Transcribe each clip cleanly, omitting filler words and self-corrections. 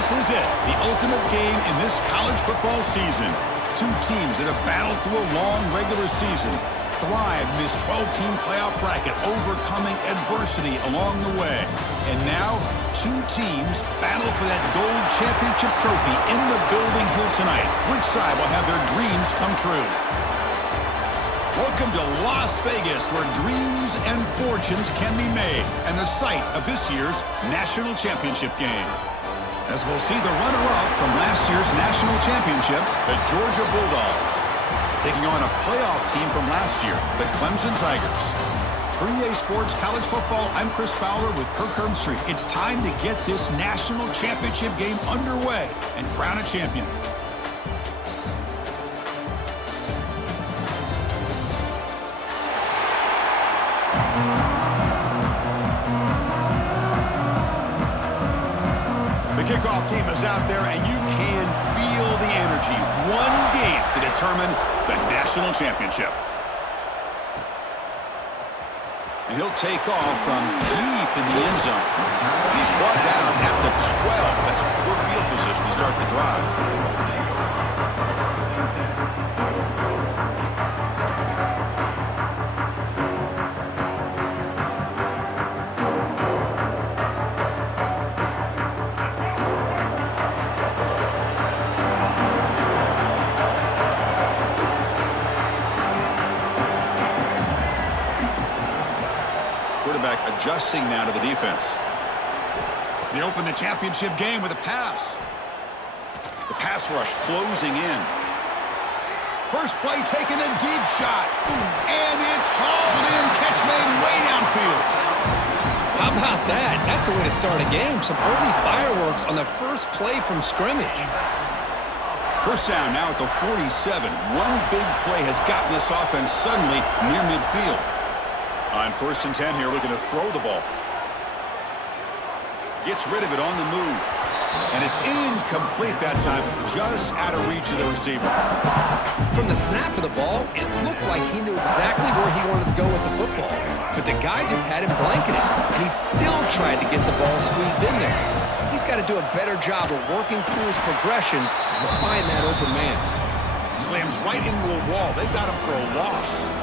This is it, the ultimate game in this college football season. Two teams that have battled through a long regular season, thrived in this 12-team playoff bracket, overcoming adversity along the way. And now, two teams battle for that gold championship trophy in the building here tonight. Which side will have their dreams come true? Welcome to Las Vegas, where dreams and fortunes can be made, and the site of this year's national championship game. As we'll see the runner-up from last year's national championship, the Georgia Bulldogs, taking on a playoff team from last year, the Clemson Tigers. For EA Sports College Football, I'm Chris Fowler with Kirk Herbstreit. It's time to get this national championship game underway and crown a champion. The kickoff team is out there, and you can feel the energy. One game to determine the national championship. And he'll take off from deep in the end zone. He's brought down at the 12. That's poor field position to start the drive. Adjusting now to the defense. They open the championship game with a pass. The pass rush closing in. First play taking a deep shot. And it's hauled in. Catch made way downfield. How about that? That's the way to start a game. Some early fireworks on the first play from scrimmage. First down now at the 47. One big play has gotten this offense suddenly near midfield. On 1st and 10 here, looking to throw the ball. Gets rid of it on the move. And it's incomplete that time, just out of reach of the receiver. From the snap of the ball, it looked like he knew exactly where he wanted to go with the football. But the guy just had him blanketed, and he still tried to get the ball squeezed in there. He's got to do a better job of working through his progressions to find that open man. Slams right into a wall. They got him for a loss.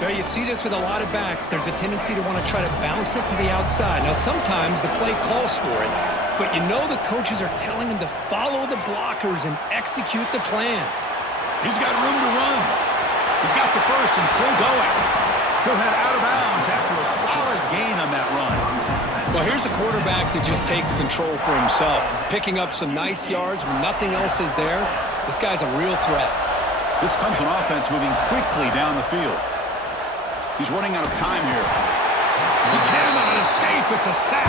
Now, you see this with a lot of backs. There's a tendency to want to try to bounce it to the outside. Now, sometimes the play calls for it, but you know the coaches are telling him to follow the blockers and execute the plan. He's got room to run. He's got the first and still going. He'll head out of bounds after a solid gain on that run. Well, here's a quarterback that just takes control for himself, picking up some nice yards when nothing else is there. This guy's a real threat. This Clemson offense moving quickly down the field. He's running out of time here. He cannot escape. It's a sack.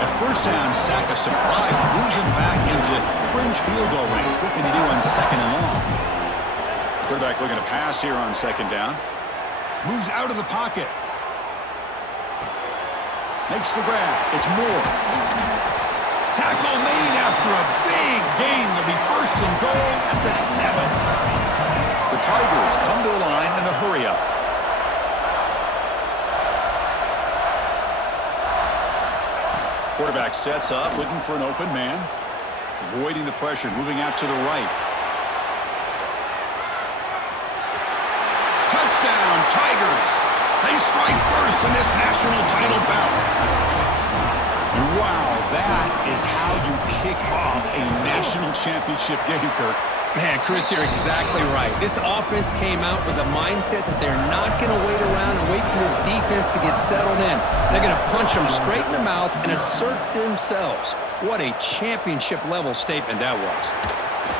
At first down, sack a surprise. It moves him back into fringe field goal range. What can he do on 2nd and long? Quarterback looking to pass here on 2nd down. Moves out of the pocket. Makes the grab. It's Moore. Tackle made after a big gain. It'll be 1st and goal at the 7. The Tigers come to the line in a hurry-up. Quarterback sets up, looking for an open man. Avoiding the pressure, moving out to the right. Touchdown, Tigers! They strike first in this national title bout. And wow, that is how you kick off a national championship game, Kirk. Man, Chris, you're exactly right. This offense came out with a mindset that they're not going to wait around and wait for this defense to get settled in. They're going to punch them straight in the mouth and assert themselves. What a championship-level statement that was.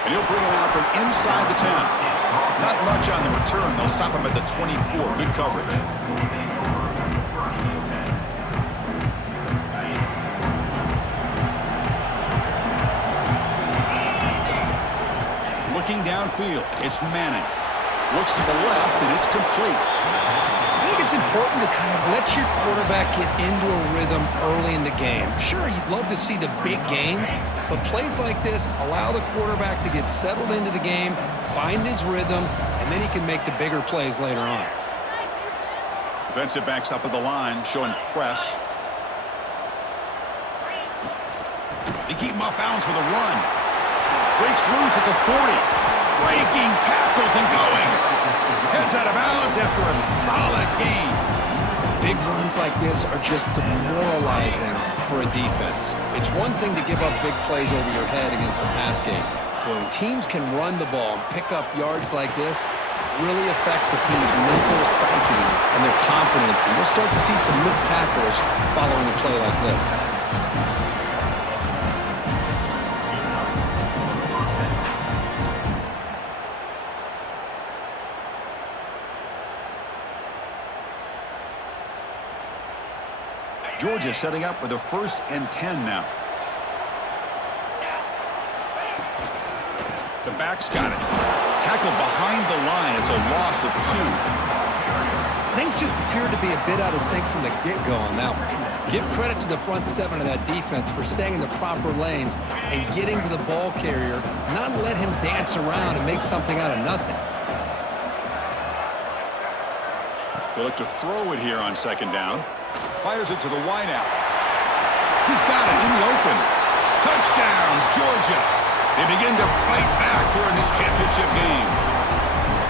And he'll bring it out from inside the 10. Not much on the return. They'll stop him at the 24. Good coverage. Looking downfield, it's Manning. Looks to the left, and it's complete. I think it's important to kind of let your quarterback get into a rhythm early in the game. Sure, you'd love to see the big gains, but plays like this allow the quarterback to get settled into the game, find his rhythm, and then he can make the bigger plays later on. Defensive backs up at the line, showing press. They keep him off balance with a run. Breaks loose at the 40. Breaking tackles and going. Heads out of bounds after a solid gain. Big runs like this are just demoralizing for a defense. It's one thing to give up big plays over your head against the pass game. When teams can run the ball and pick up yards like this, really affects the team's mental psyche and their confidence. And we'll start to see some missed tackles following a play like this. Georgia setting up with a 1st and 10 now. The back's got it. Tackled behind the line. It's a loss of 2. Things just appeared to be a bit out of sync from the get-go on that one. Give credit to the front 7 of that defense for staying in the proper lanes and getting to the ball carrier, not let him dance around and make something out of nothing. They look to throw it here on 2nd down. Fires it to the wideout. He's got it in the open. Touchdown, Georgia. They begin to fight back here in this championship game.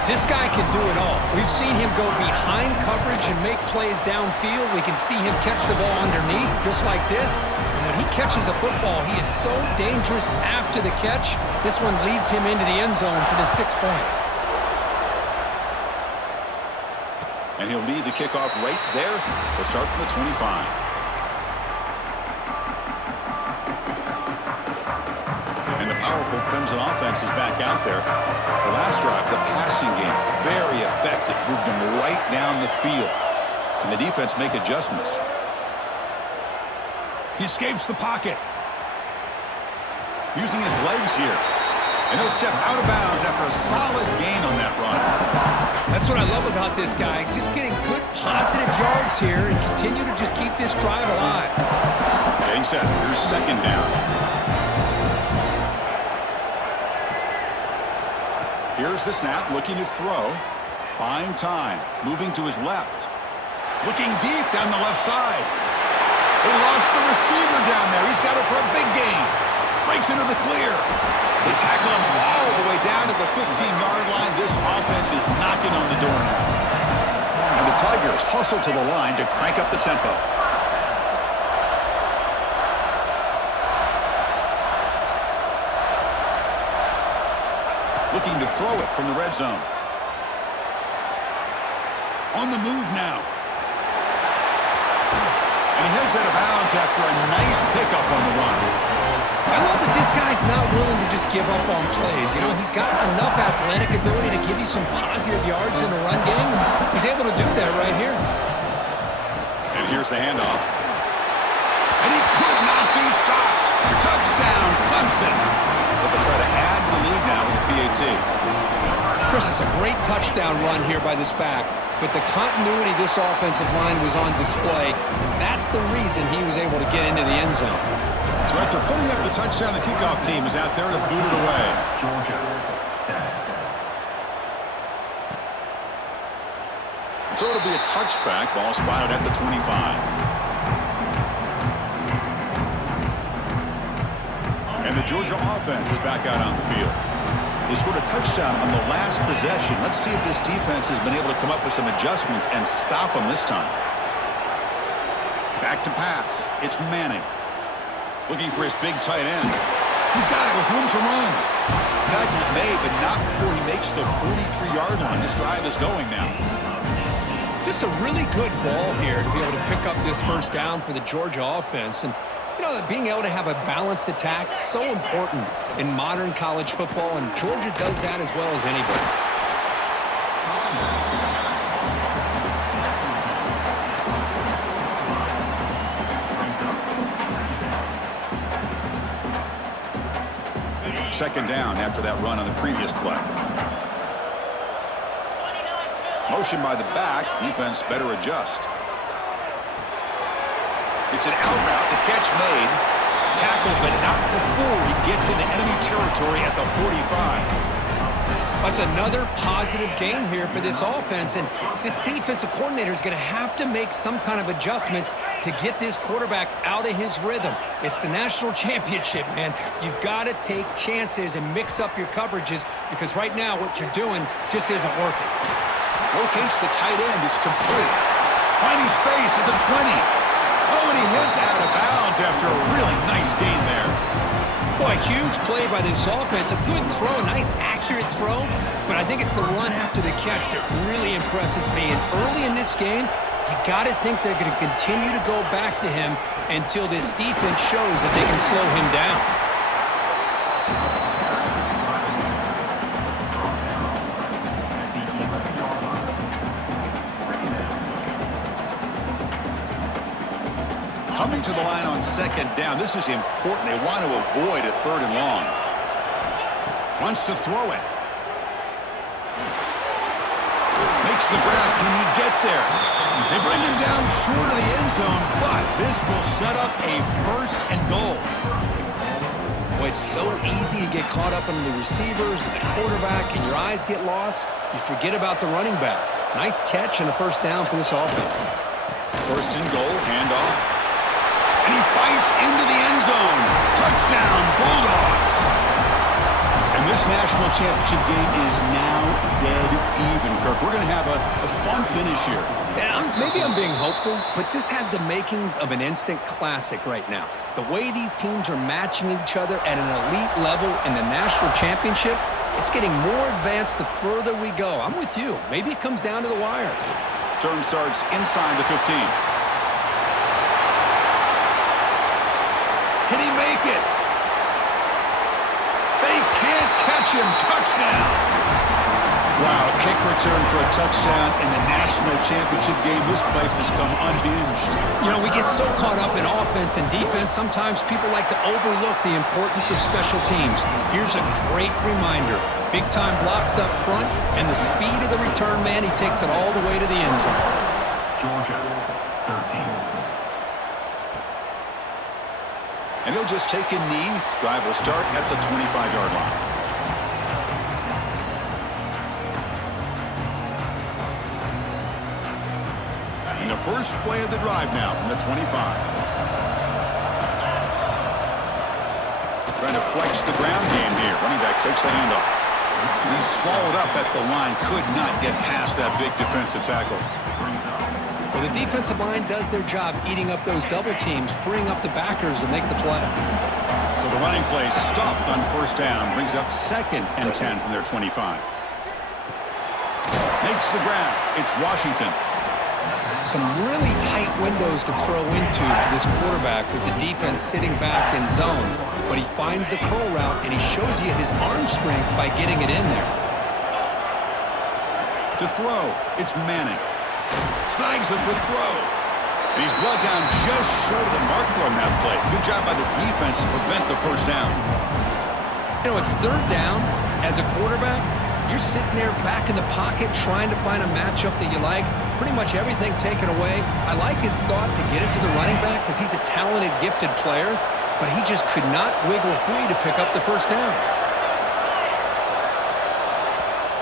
This guy can do it all. We've seen him go behind coverage and make plays downfield. We can see him catch the ball underneath just like this. And when he catches a football, he is so dangerous after the catch. This one leads him into the end zone for the 6 points. And he'll lead the kickoff right there. They'll start from the 25. And the powerful Clemson offense is back out there. The last drive, the passing game, very effective. Moved them right down the field. Can the defense make adjustments? He escapes the pocket. Using his legs here. And he'll step out of bounds after a solid gain on that run. That's what I love about this guy. Just getting good positive yards here and continue to just keep this drive alive. Getting set. Here's 2nd down. Here's the snap, looking to throw. Buying time. Moving to his left. Looking deep down the left side. They lost the receiver down there. He's got it for a big gain. Breaks into the clear. They tackle him all the way down to the 15-yard line. This offense is knocking on the door now. And the Tigers hustle to the line to crank up the tempo. Looking to throw it from the red zone. On the move now. And he heads out of bounds after a nice pickup on the run. I love that this guy's not willing to just give up on plays. You know, he's got enough athletic ability to give you some positive yards in the run game, and he's able to do that right here. And here's the handoff. And he could not be stopped. Touchdown, Clemson. But they'll try to add to the lead now with the PAT. Chris, it's a great touchdown run here by this back, but the continuity of this offensive line was on display, and that's the reason he was able to get into the end zone. So after putting up the touchdown, the kickoff team is out there to boot it away. So it'll be a touchback. Ball spotted at the 25. And the Georgia offense is back out on the field. They scored a touchdown on the last possession. Let's see if this defense has been able to come up with some adjustments and stop them this time. Back to pass. It's Manning. Looking for his big tight end. He's got it with room to run. Tackle's made, but not before he makes the 43-yard line. This drive is going now. Just a really good ball here to be able to pick up this 1st down for the Georgia offense. And, you know, being able to have a balanced attack is so important in modern college football, and Georgia does that as well as anybody. Second down after that run on the previous play. Motion by the back. Defense better adjust. It's an out route. The catch made. Tackled, but not before he gets into enemy territory at the 45. That's another positive game here for this offense, and this defensive coordinator is going to have to make some kind of adjustments to get this quarterback out of his rhythm. It's the national championship, man. You've got to take chances and mix up your coverages because right now what you're doing just isn't working. Locates the tight end. It's complete. Finding space at the 20. Oh, and he heads out of bounds after a really nice gain there. Boy, a huge play by this offense. A good throw, a nice, accurate throw. But I think it's the run after the catch that really impresses me. And early in this game, you got to think they're going to continue to go back to him until this defense shows that they can slow him down. Coming to the line on second down. This is important. They want to avoid a third and long. Wants to throw it. Makes the grab. Can he get there? They bring him down short of the end zone, but this will set up a first and goal. Boy, it's so easy to get caught up in the receivers and the quarterback, and your eyes get lost. You forget about the running back. Nice catch and a first down for this offense. First and goal, handoff. And he fights into the end zone. Touchdown, Bulldogs. And this national championship game is now dead even, Kirk. We're going to have a fun finish here. Yeah, maybe I'm being hopeful, but this has the makings of an instant classic right now. The way these teams are matching each other at an elite level in the national championship, it's getting more advanced the further we go. I'm with you. Maybe it comes down to the wire. Turn starts inside the 15. Can he make it? They can't catch him. Touchdown. Wow, kick return for a touchdown in the national championship game. This place has come unhinged. You know, we get so caught up in offense and defense, sometimes people like to overlook the importance of special teams. Here's a great reminder. Big-time blocks up front, and the speed of the return man, he takes it all the way to the end zone. Georgia, 13. And he'll just take a knee. Drive will start at the 25-yard line. And the first play of the drive now from the 25. Trying to flex the ground game here. Running back takes the handoff. And he's swallowed up at the line. Could not get past that big defensive tackle. Well, the defensive line does their job eating up those double teams, freeing up the backers to make the play. So the running play stopped on first down. Brings up 2nd and 10 from their 25. Makes the grab. It's Washington. Some really tight windows to throw into for this quarterback with the defense sitting back in zone. But he finds the curl route, and he shows you his arm strength by getting it in there. To throw, it's Manning. Snags a good throw. And he's brought down just short of the marker on that play. Good job by the defense to prevent the first down. You know, it's third down. As a quarterback, you're sitting there back in the pocket trying to find a matchup that you like. Pretty much everything taken away. I like his thought to get it to the running back because he's a talented, gifted player, but he just could not wiggle free to pick up the first down.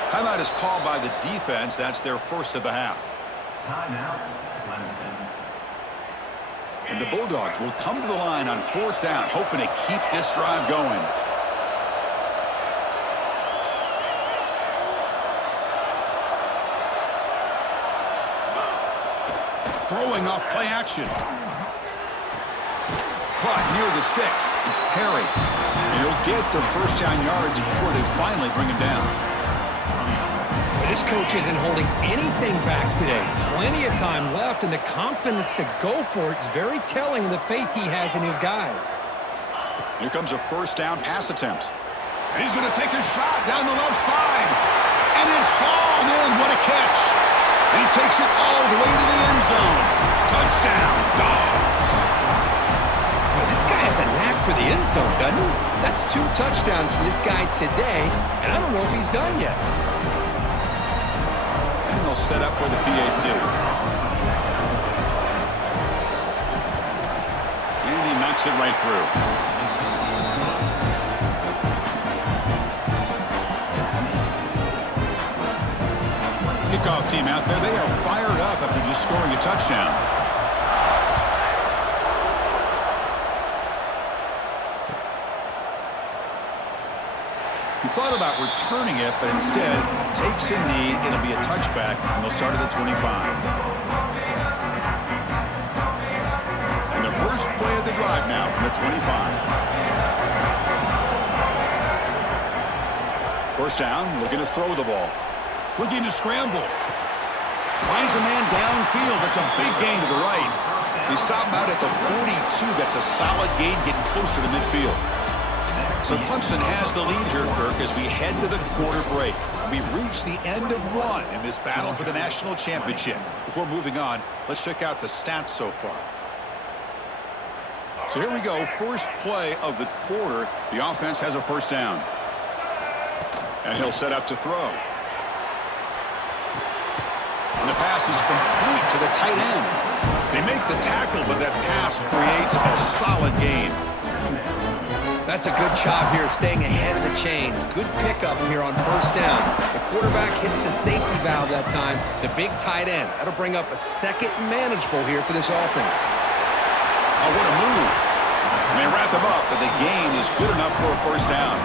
Timeout is called by the defense. That's their first of the half. Timeout, Clemson. And the Bulldogs will come to the line on fourth down, hoping to keep this drive going. Throwing off play action. Caught near the sticks. It's Perry. And he'll get the first down yards before they finally bring him down. This coach isn't holding anything back today. Plenty of time left, and the confidence to go for it is very telling of the faith he has in his guys. Here comes a first down pass attempt. And he's going to take a shot down the left side. And it's hauled in. What a catch. And he takes it all the way to the end zone. Touchdown, Dogs. Well, this guy has a knack for the end zone, doesn't he? That's 2 touchdowns for this guy today, and I don't know if he's done yet. And they'll set up with a PAT. And he knocks it right through. kickoff team out there, they are fired up after just scoring a touchdown. He thought about returning it, but instead takes a knee. It'll be a touchback, and they'll start at the 25. And the first play of the drive now from the 25. First down, looking to throw the ball. Looking to scramble. Finds a man downfield. That's a big gain to the right. They stop him out at the 42. That's a solid gain, getting closer to midfield. So Clemson has the lead here, Kirk, as we head to the quarter break. We've reached the end of one in this battle for the national championship. Before moving on, let's check out the stats so far. So here we go. First play of the quarter. The offense has a first down. And he'll set up to throw. And the pass is complete to the tight end. They make the tackle, but that pass creates a solid gain. That's a good job here, staying ahead of the chains. Good pickup here on first down. The quarterback hits the safety valve that time, the big tight end. That'll bring up a second manageable here for this offense. Oh, what a move. And they wrap them up, but the gain is good enough for a first down.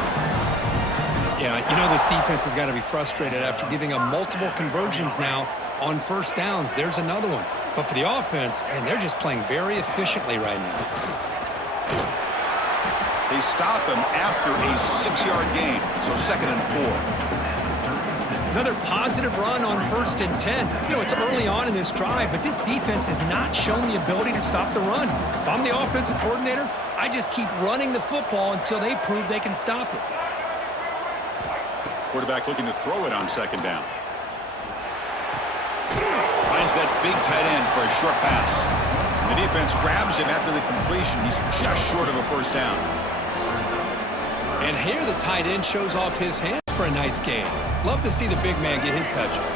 Yeah, you know this defense has got to be frustrated after giving up multiple conversions now on first downs. There's another one. But for the offense, man, they're just playing very efficiently right now. They stop him after a 6-yard gain, so 2nd and 4. Another positive run on 1st and 10. You know, it's early on in this drive, but this defense has not shown the ability to stop the run. If I'm the offensive coordinator, I just keep running the football until they prove they can stop it. Quarterback looking to throw it on 2nd down. Finds that big tight end for a short pass. The defense grabs him after the completion. He's just short of a first down. And here the tight end shows off his hands for a nice gain. Love to see the big man get his touches.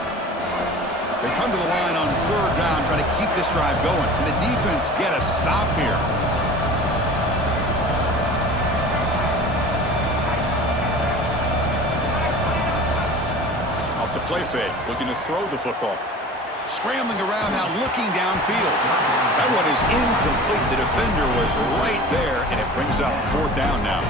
They come to the line on 3rd down, trying to keep this drive going. And the defense get a stop here. Off the play fake, looking to throw the football. Scrambling around now, looking downfield. That one is incomplete. The defender was right there, and it brings up 4th down now.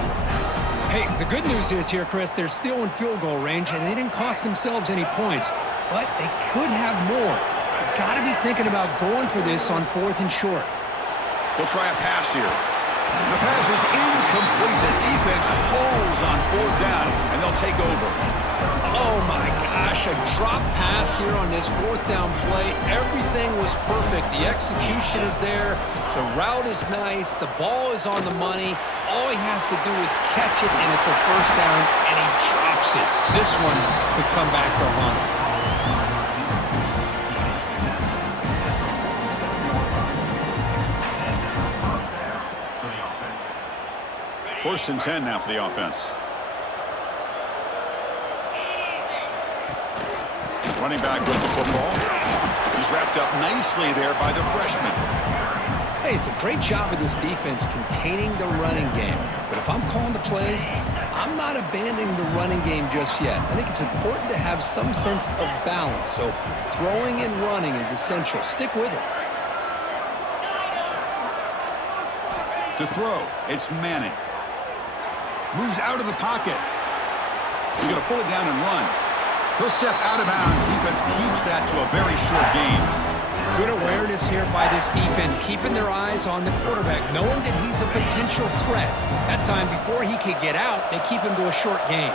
Hey, the good news is here, Chris, they're still in field goal range, and they didn't cost themselves any points, but they could have more. They've got to be thinking about going for this on 4th and short. They'll try a pass here. The pass is incomplete. The defense holds on 4th down, and they'll take over. Oh, my gosh, a drop pass here on this 4th down play. Everything was perfect. The execution is there. The route is nice. The ball is on the money. All he has to do is catch it, and it's a first down, and he drops it. This one could come back to haunt him. 1st and 10 now for the offense. Running back with the football. He's wrapped up nicely there by the freshman. Hey, it's a great job of this defense containing the running game. But if I'm calling the plays, I'm not abandoning the running game just yet. I think it's important to have some sense of balance. So throwing and running is essential. Stick with it. To throw, it's Manning. Moves out of the pocket. He's going to pull it down and run. He'll step out of bounds. Defense keeps that to a very short gain. Good awareness here by this defense, keeping their eyes on the quarterback, knowing that he's a potential threat. That time, before he could get out, they keep him to a short gain.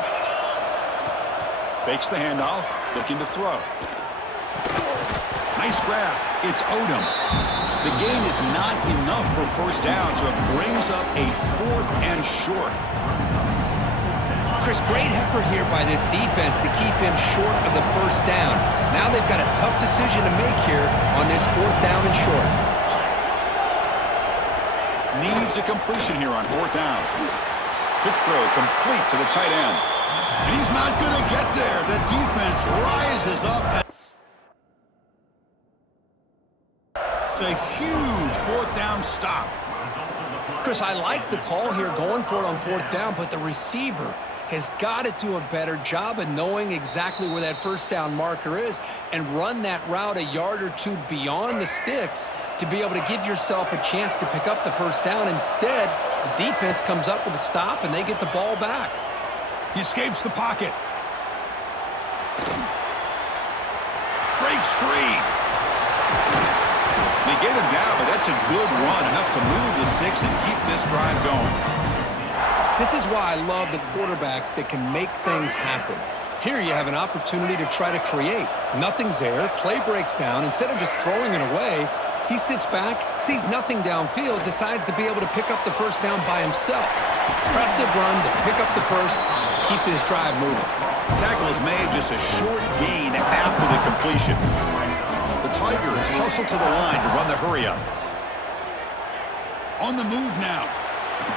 Fakes the handoff, looking to throw. Nice grab. It's Odom. The gain is not enough for first down, so it brings up a 4th and short. Chris, great effort here by this defense to keep him short of the first down. Now they've got a tough decision to make here on this 4th down and short. Needs a completion here on 4th down. Quick throw complete to the tight end. And he's not going to get there. The defense rises up. It's a huge 4th down stop. Chris, I like the call here going for it on 4th down, but the receiver has got to do a better job of knowing exactly where that first down marker is and run that route a yard or two beyond the sticks to be able to give yourself a chance to pick up the first down. Instead, the defense comes up with a stop and they get the ball back. He escapes the pocket. Breaks free. They get him down, but that's a good run, enough to move the sticks and keep this drive going. This is why I love the quarterbacks that can make things happen. Here you have an opportunity to try to create. Nothing's there. Play breaks down. Instead of just throwing it away, he sits back, sees nothing downfield, decides to be able to pick up the first down by himself. Impressive run to pick up the first, keep this drive moving. Tackle is made just a short gain after the completion. The Tigers hustle to the line to run the hurry up. On the move now.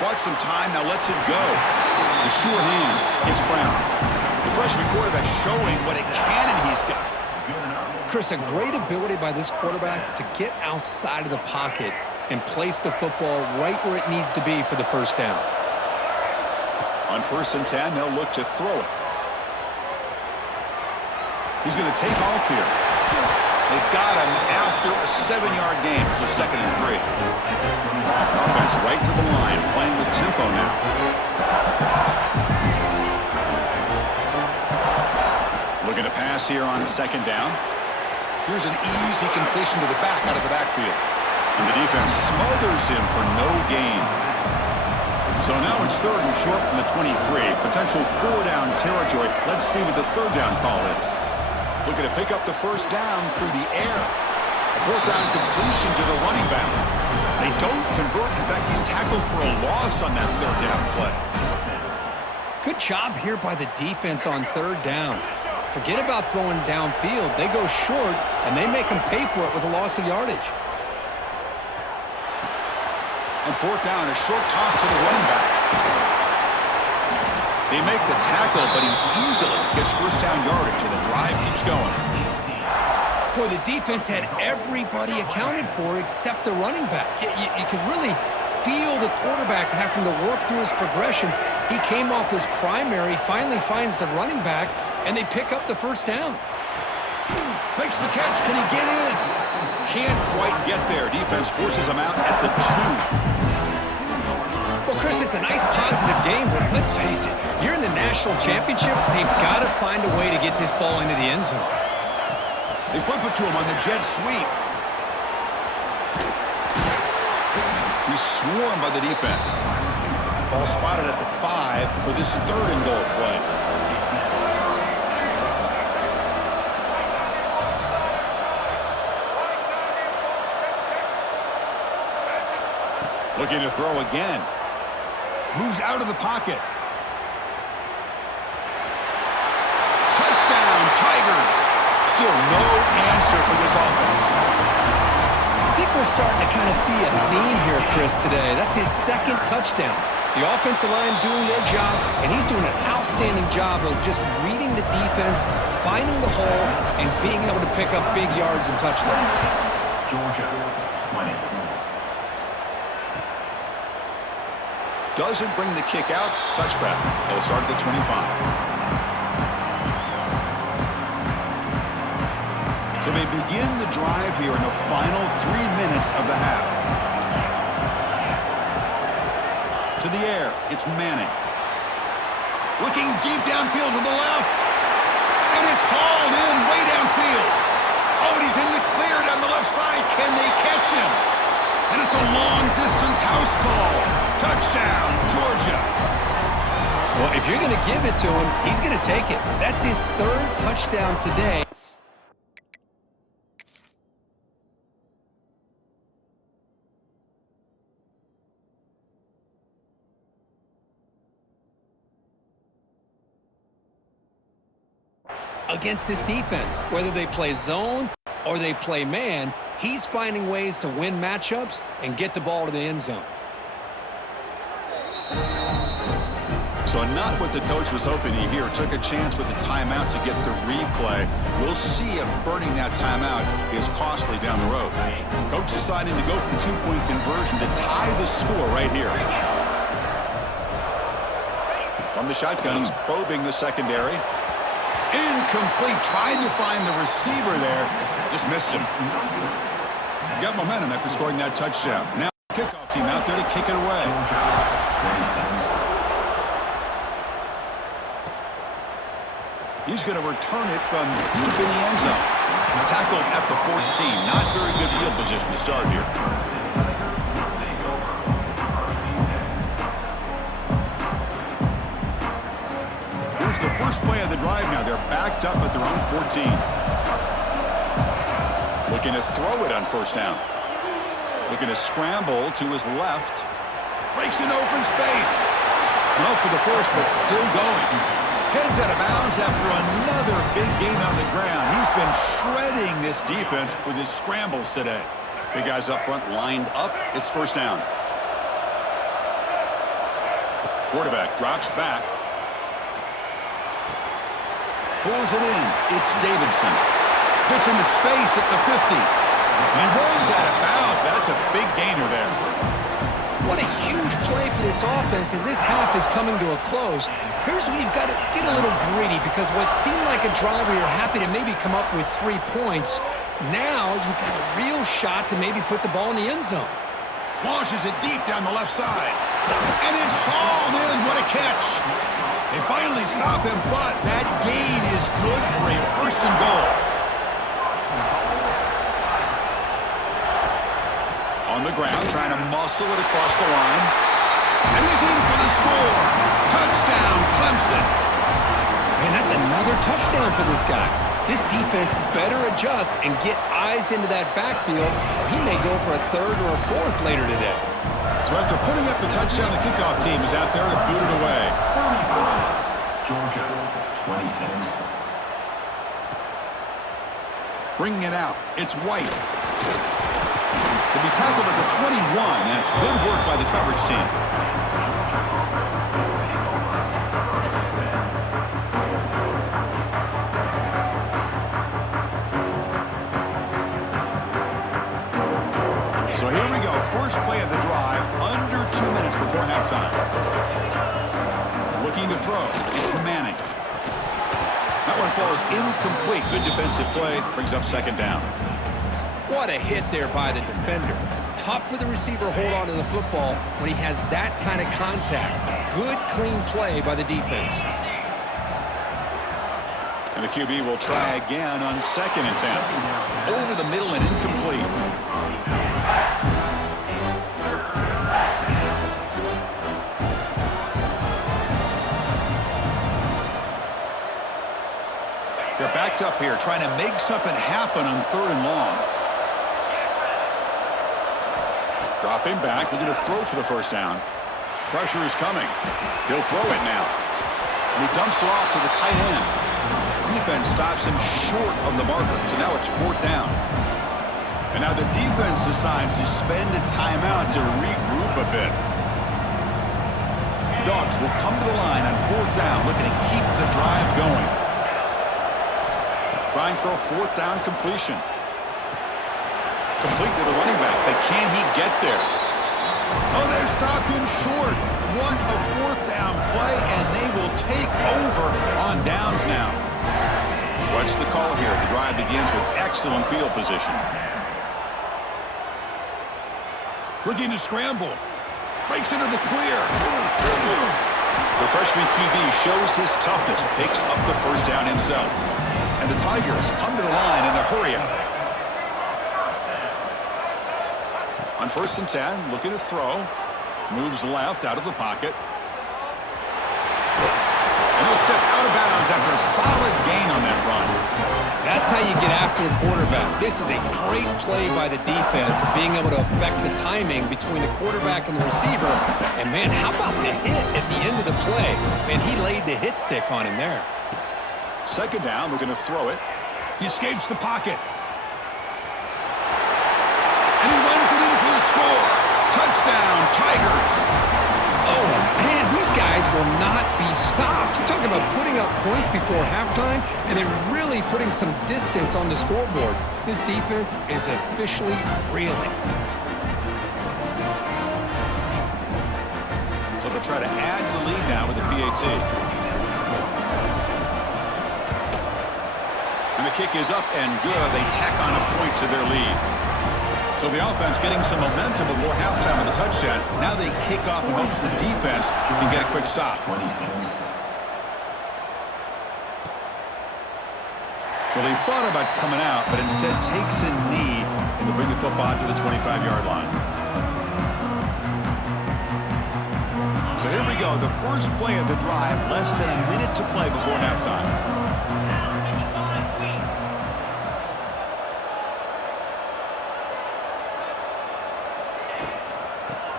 Bought some time, now lets it go. The sure hands, it's Brown. The freshman quarterback showing what a cannon he's got. Chris, a great ability by this quarterback to get outside of the pocket and place the football right where it needs to be for the first down. On 1st and 10, they'll look to throw it. He's going to take off here. They've got him after a 7-yard gain, so 2nd and 3. Offense right to the line, playing with tempo now. Looking to pass here on 2nd down. Here's an easy completion to the back out of the backfield. And the defense smothers him for no gain. So now it's 3rd and short from the 23. Potential 4-down territory. Let's see what the 3rd down call is. Looking to pick up the first down through the air. A 4th down completion to the running back. They don't convert. In fact, he's tackled for a loss on that 3rd down play. Good job here by the defense on 3rd down. Forget about throwing downfield. They go short, and they make them pay for it with a loss of yardage. On 4th down, a short toss to the running back. They make the tackle, but he easily gets first down yardage, and the drive keeps going. Boy, the defense had everybody accounted for except the running back. You could really feel the quarterback having to work through his progressions. He came off his primary, finally finds the running back, and they pick up the first down. Makes the catch. Can he get in? Can't quite get there. Defense forces him out at the 2. Well, Chris, it's a nice positive game, but let's face it, you're in the national championship. They've got to find a way to get this ball into the end zone. They flip it to him on the jet sweep. He's swarmed by the defense. Ball spotted at the 5 for this 3rd and goal play. Looking to throw again. Moves out of the pocket. Touchdown, Tigers. Still no answer for this offense. I think we're starting to kind of see a theme here, Chris, today. That's his 2nd touchdown. The offensive line doing their job, and he's doing an outstanding job of just reading the defense, finding the hole, and being able to pick up big yards and touchdowns. Georgia, 20. Doesn't bring the kick out. Touchback. They'll start at the 25. So they begin the drive here in the final 3 minutes of the half. To the air, it's Manning. Looking deep downfield to the left. And it's hauled in way downfield. Oh, and he's in the clear down the left side. Can they catch him? And it's a long-distance house call. Touchdown, Georgia. Well, if you're going to give it to him, he's going to take it. That's his 3rd touchdown today. Against this defense, whether they play zone or they play man, he's finding ways to win matchups and get the ball to the end zone. So not what the coach was hoping to hear. Took a chance with the timeout to get the replay. We'll see if burning that timeout is costly down the road. Coach deciding to go for the 2-point conversion to tie the score right here. From the shotgun, he's probing the secondary. Incomplete, trying to find the receiver there. Just missed him. Got momentum after scoring that touchdown. Now kickoff team out there to kick it away. He's going to return it from deep in the end zone. Tackled at the 14. Not very good field position to start here. Here's the first play of the drive now. They're backed up at their own 14. Looking to throw it on first down. Looking to scramble to his left. Breaks into open space. No for the first, but still going. Heads out of bounds after another big gain on the ground. He's been shredding this defense with his scrambles today. Big guys up front lined up. It's first down. Quarterback drops back. Pulls it in. It's Davidson. Gets into space at the 50. And runs out of bounds. That's a big gainer there. What a huge play for this offense as this half is coming to a close. Here's where you've got to get a little greedy because what seemed like a drive where you're happy to maybe come up with 3 points, now you've got a real shot to maybe put the ball in the end zone. Launches it deep down the left side. And it's hauled in. What a catch. They finally stop him, but that gain is good for a first and goal. On the ground, trying to muscle it across the line. And he's in for the score. Touchdown, Clemson. Man, that's another touchdown for this guy. This defense better adjust and get eyes into that backfield, or he may go for a 3rd or a 4th later today. So after putting up the touchdown, the kickoff team is out there to boot it away. Georgia, 26. Bringing it out. It's White. He'll be tackled at the 21, and it's good work by the coverage team. So here we go. First play of the drive, under 2 minutes before halftime. Looking to throw. It's Manning. That one falls incomplete. Good defensive play. Brings up second down. What a hit there by the defender. Tough for the receiver to hold on to the football when he has that kind of contact. Good, clean play by the defense. And the QB will try again on 2nd and 10. Over the middle and incomplete. They're backed up here, trying to make something happen on 3rd and long. Dropping back, looking to throw for the first down. Pressure is coming. He'll throw it now. And he dumps it off to the tight end. Defense stops him short of the marker, so now it's 4th down. And now the defense decides to spend a timeout to regroup a bit. Dogs will come to the line on 4th down, looking to keep the drive going. Trying for a 4th down completion. Complete to the running back, but can he get there? Oh, they've stopped him short. What a 4th down play, and they will take over on downs now. What's the call here? The drive begins with excellent field position. Looking to scramble. Breaks into the clear. The freshman QB shows his toughness, picks up the first down himself. And the Tigers come to the line in the hurry up. On 1st and 10, looking to throw. Moves left out of the pocket. And he'll step out of bounds after a solid gain on that run. That's how you get after the quarterback. This is a great play by the defense of being able to affect the timing between the quarterback and the receiver. And, man, how about the hit at the end of the play? Man, he laid the hit stick on him there. 2nd down, looking to throw it. He escapes the pocket. And he runs it in for the score. Touchdown, Tigers. Oh, man, these guys will not be stopped. You're talking about putting up points before halftime and then really putting some distance on the scoreboard. This defense is officially reeling. So the try to add to the lead now with the PAT. And the kick is up and good. They tack on a point to their lead. So the offense getting some momentum before halftime with the touchdown. Now they kick off in hopes the defense can get a quick stop. 26. Well, he thought about coming out, but instead takes a knee and will bring the football to the 25-yard line. So here we go, the first play of the drive, less than a minute to play before halftime.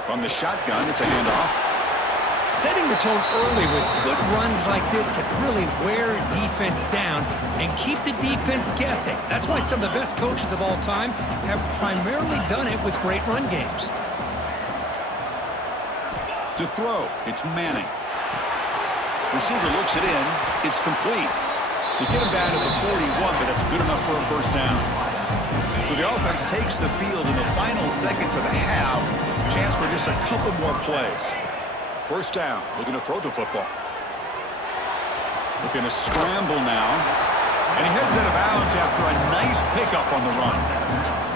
From the shotgun, it's a handoff. Setting the tone early with good runs like this can really wear a defense down and keep the defense guessing. That's why some of the best coaches of all time have primarily done it with great run games. To throw, it's Manning. Receiver looks it in. It's complete. They get him down to the 41, but it's good enough for a first down. So the offense takes the field in the final seconds of the half. Chance for just a couple more plays. First down, looking to throw the football. Looking to scramble now. And he heads out of bounds after a nice pickup on the run.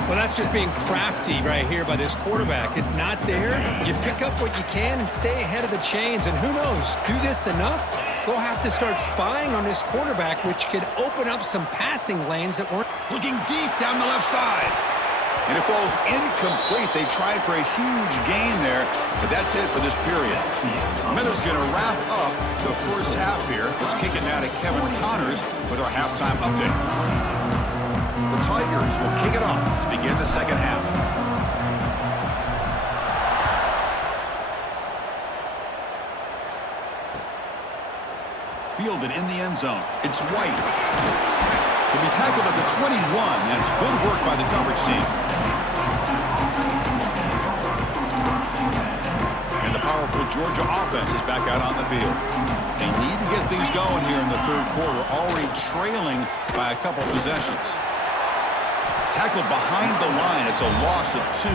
Well, that's just being crafty right here by this quarterback. It's not there. You pick up what you can and stay ahead of the chains. And who knows, do this enough, they'll have to start spying on this quarterback, which could open up some passing lanes that weren't. Looking deep down the left side. And it falls incomplete. They tried for a huge gain there, but that's it for this period. Miller's going to wrap up the first half here. Let's kick it now to Kevin Connors with our halftime update. The Tigers will kick it off to begin the second half. Fielded in the end zone. It's White. He'll be tackled at the 21. That's good work by the coverage team. And the powerful Georgia offense is back out on the field. They need to get things going here in the third quarter, already trailing by a couple possessions. Tackled behind the line. It's a loss of 2.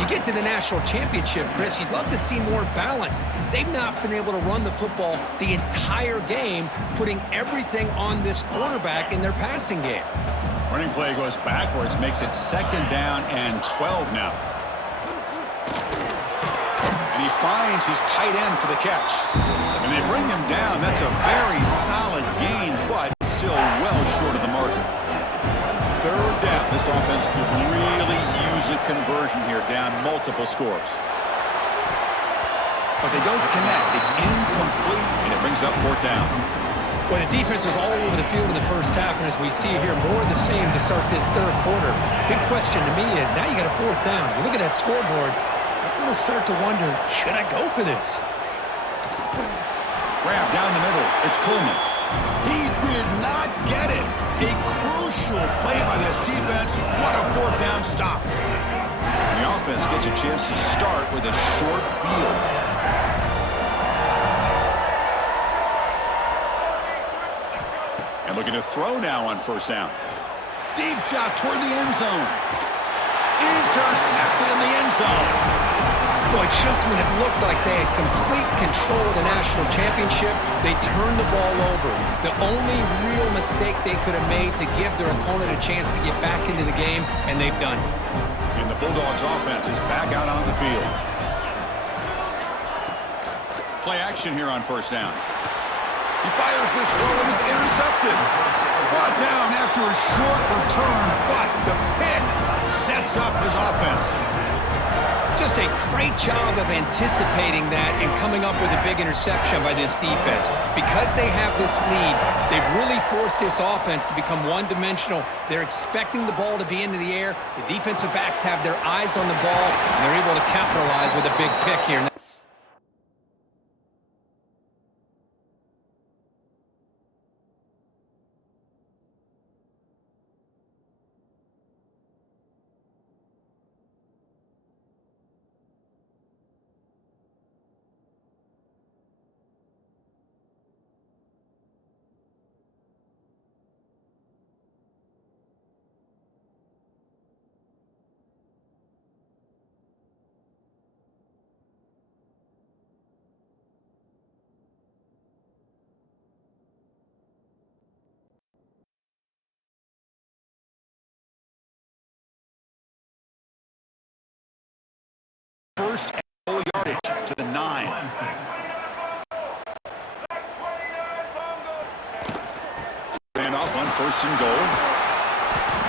You get to the national championship, Chris, you'd love to see more balance. They've not been able to run the football the entire game, putting everything on this quarterback in their passing game. Running play goes backwards, makes it second down and 12 now. And he finds his tight end for the catch. And they bring him down. That's a very solid gain, but still well short of the marker. Third down. This offense could really use a conversion here, down multiple scores. But they don't connect. It's incomplete, and it brings up fourth down. Well, the defense was all over the field in the first half, and as we see here, more of the same to start this third quarter. Big question to me is, now you got a fourth down. You look at that scoreboard, you're going to start to wonder, should I go for this? Grab down the middle. It's Coleman. He did not get it. A crucial play by this defense. What a fourth down stop. And the offense gets a chance to start with a short field. And looking to throw now on first down. Deep shot toward the end zone. Intercepted in the end zone. Boy, just when it looked like they had complete control of the national championship, they turned the ball over. The only real mistake they could have made to give their opponent a chance to get back into the game, and they've done it. And the Bulldogs offense is back out on the field. Play action here on first down. He fires this throw and is intercepted. Brought down after a short return, but the pick sets up his offense. Just a great job of anticipating that and coming up with a big interception by this defense. Because they have this lead, they've really forced this offense to become one-dimensional. They're expecting the ball to be into the air. The defensive backs have their eyes on the ball, and they're able to capitalize with a big pick here. first and goal yardage to the 9. Handoff on first and goal.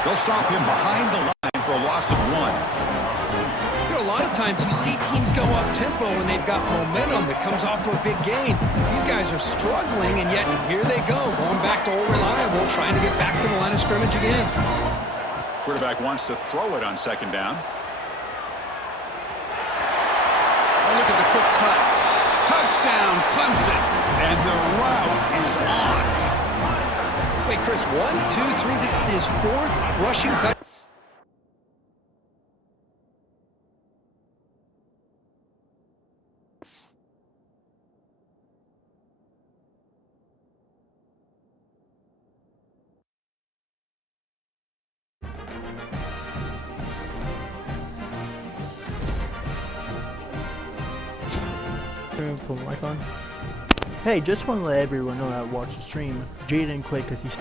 They'll stop him behind the line for a loss of 1. You know, a lot of times you see teams go up-tempo when they've got momentum that comes off to a big gain. These guys are struggling, and yet here they go, going back to old reliable, trying to get back to the line of scrimmage again. Quarterback wants to throw it on second down. Oh, look at the quick cut. Touchdown, Clemson. And the route is on. Wait, Chris, 1, 2, 3. This is his 4th rushing touchdown. Put my mic on. Hey, just want to let everyone know that I watched the stream. Jay didn't quit because he's